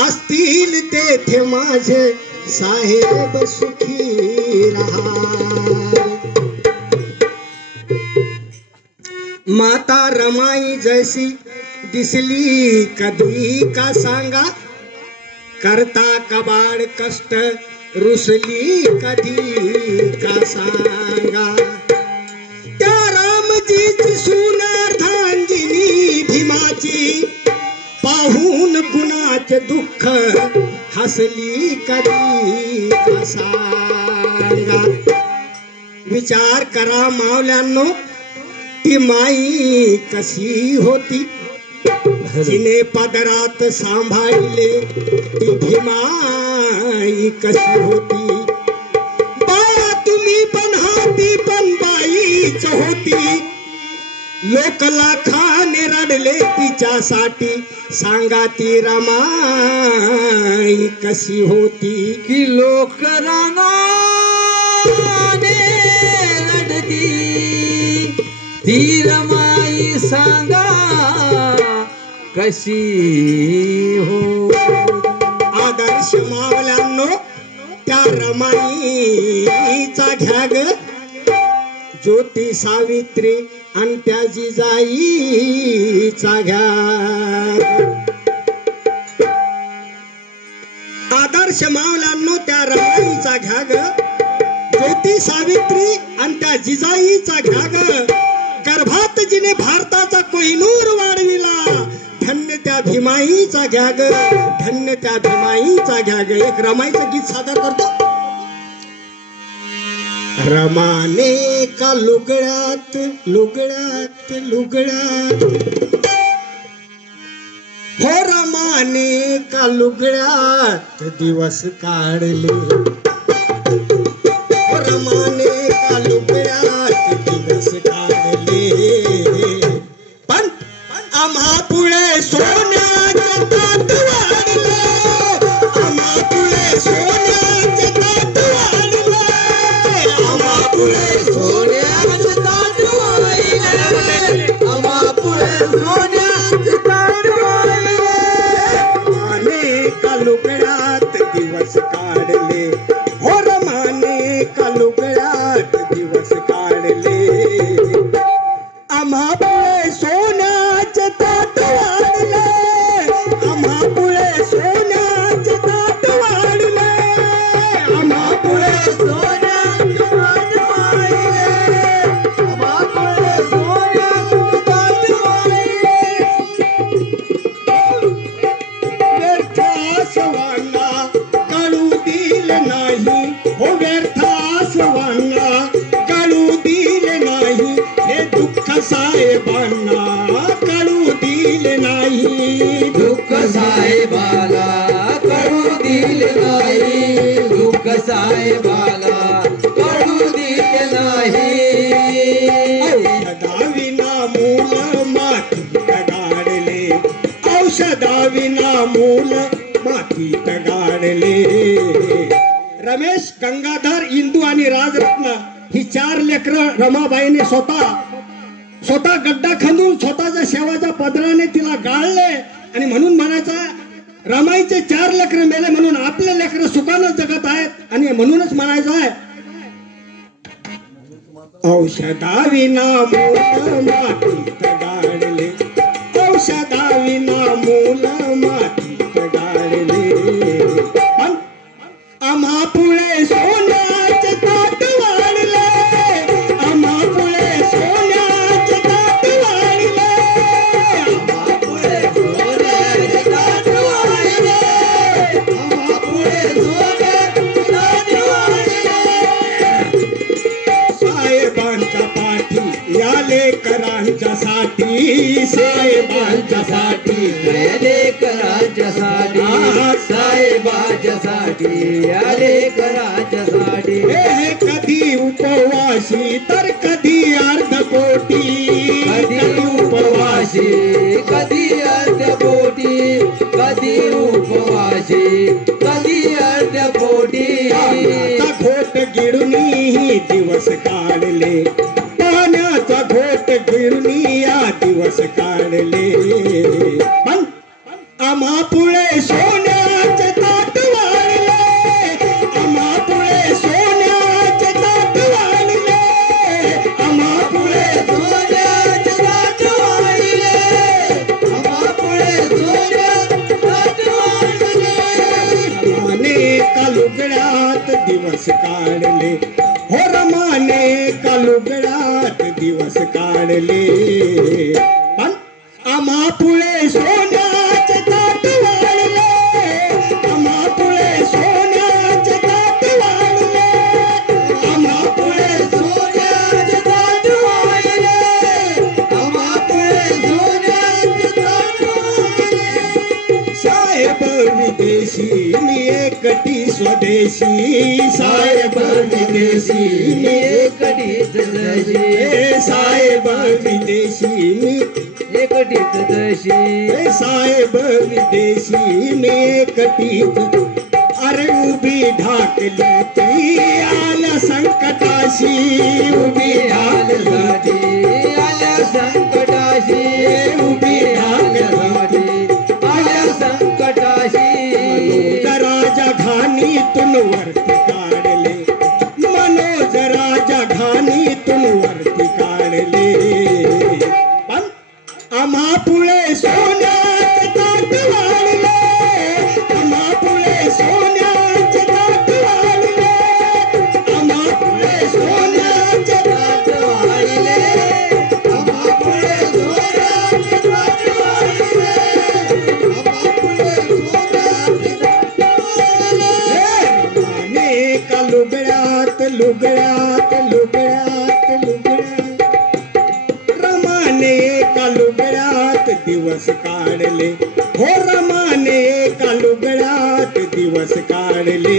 असतील तेथे माझे साहेब सुखी रहा. माता रमाई जैसी दिसली कधी का सांगा, करता कबाड कष्ट रुसली कधी का सांगा. त्या रामजीची सून अर्धांगिनी भीमाची पाहून कुणाचे दुःख हसली कधी का सांगा. विचार करा मावल्यांनो, ती माई कशी होती, जिने पदरात सांभाळले ती भीमाई कशी होती. बाया तुम्ही पण हाती पण बाईच होती. लोक लाखाने रडले तिच्यासाठी, सांगा ती रमाई कशी होती. की लोक रानाने रडती ती रमाई, सांगा कशी हो. आदर्श मावल्यांनो, त्या रमाईचा घ्या ग, ज्योती सावित्री आणि त्या जिजाईचा घ्या. आदर्श मावल्यांनो, त्या रमाईचा घ्या ग, ज्योती सावित्री आणि त्या जिजाईचा घ्या ग. गर्भात जिने भारताचा कोहिनूर वाढविला, धन्य त्या भीमाईचा घ्या ग, धन्य त्या भीमाईचा घ्या ग. एक रमाईचं गीत सादर करतो. रमाने का लुगड्यात लुगड्यात लुगड्यात, हो रमाने का लुगड्यात दिवस काढले. हो रमाने का लुगड्यात दिवस काढले. पण आम्हा पुढे सोन्याचे ताट वाढले, आम्हा पुढे सोन्याचे ताट वाढले, आम्हा पुढे सोन्याचे ताट वाढले, आम्हा पुढे सोन्याचे ताट वाढले. रमाने का लुगड्यात दिवस काढले, हो रमाने का लुगड्यात दिवस काढले. आम्हा पुढे सोन्याचे ताट वाढले, आम्हा पुढे सोन्याचे ताट वाढले, आम्हा पुढे सोन्याचे ताट वाढले, आम्हा पुढे सोन्याचे ताट वाढले. व्यर्थ आसवांना कळू दिले नाही, हो व्यर्थ आसवांना कळू दिले नाही, हे दुःख साहेबांना कळू दिले नाही. दुःख साहेबाला कळू दिले नाही, दुःख साहेबाला कळू दिले नाही. औषधाविना मूल मातीत गाडले, औषधाविना मूल मातीत गाडले. रमेश, गंगाधर, इंदू आणि राजरत्न ही 4 लेकरं रमाबाईने स्वतः गड्डा खंदून स्वतःच्या शेवाच्या पदराने तिला गाळले. आणि म्हणून म्हणायचं, रमाईचे 4 लेकरं मेले म्हणून आपले लेकरं सुखानं जगत आहेत. आणि म्हणूनच म्हणायचं आहे, औषधाविना मूल मातीत गाडले, औषधाविना मूल मातीत गाडले. पण आम्हा पुढे सोन्याचे ताट वाढले, आम्हा पुढे सोन्याचे ताट वाढले, आम्हा पुढे सोन्याचे ताट वाढले, आम्हा पुढे सोन्याचे ताट वाढले. साहेबांच्या पाठी या लेकरांच्या साठी, साहेबांच्या साठी या लेकरांच्या साठी, साहेबाच्या साठी या लेकरांच्या साठी. हे कधी उपवासी तर कधी अर्धपोटी, कधी उपवासी कधी अर्धपोटी, कधी उपवासी कधी अर्धपोटी. घोट गिळून दिवस काढले, पाण्याचा घोट गिळून या दिवस काढले. पण आम्हा पुढे सोन्या दिवस काढले हो रमाने का लुगड्यात दिवस काढले पण आम्हा पुढे सोन्याचे ताट वाढले आम्हा पुढे सोन्याचे ताट वाढले आम्हा पुढे सोन्याचे ताट वाढले आम्हा पुढे सोन्याचे ताट वाढले साहेब विदेशी मी एकटी स्वदेशी साहेब विदेशी मी एकटीच जशी साहेब विदेशी मी एकटीच जशी साहेब विदेशी मी एकटीच अरे उभी ढाकली ती आल्या संकटाशी उभी ढाकली आल्या संकटाशी उभी ढाकली आल्या संकटाशी राजा घाणीतून वरती काढले मनोज राजा घाणीतून वरती काढले पण आम्हा पुढे सोन्याचे ताट वाढले आम्हा पुढे सोन्याचे ताट वाढले आम्हा पुढे सोन्याचे ताट वाढले आम्हा पुढे सोन्याचे ताट वाढले आम्हा पुढे सोन्याचे ताट वाढले का लुगड्यात लुगड्यात लुगड्यात लुगड्यात रमाने का लुगड्यात दिवस काढले हो रमाने का लुगड्यात दिवस काढले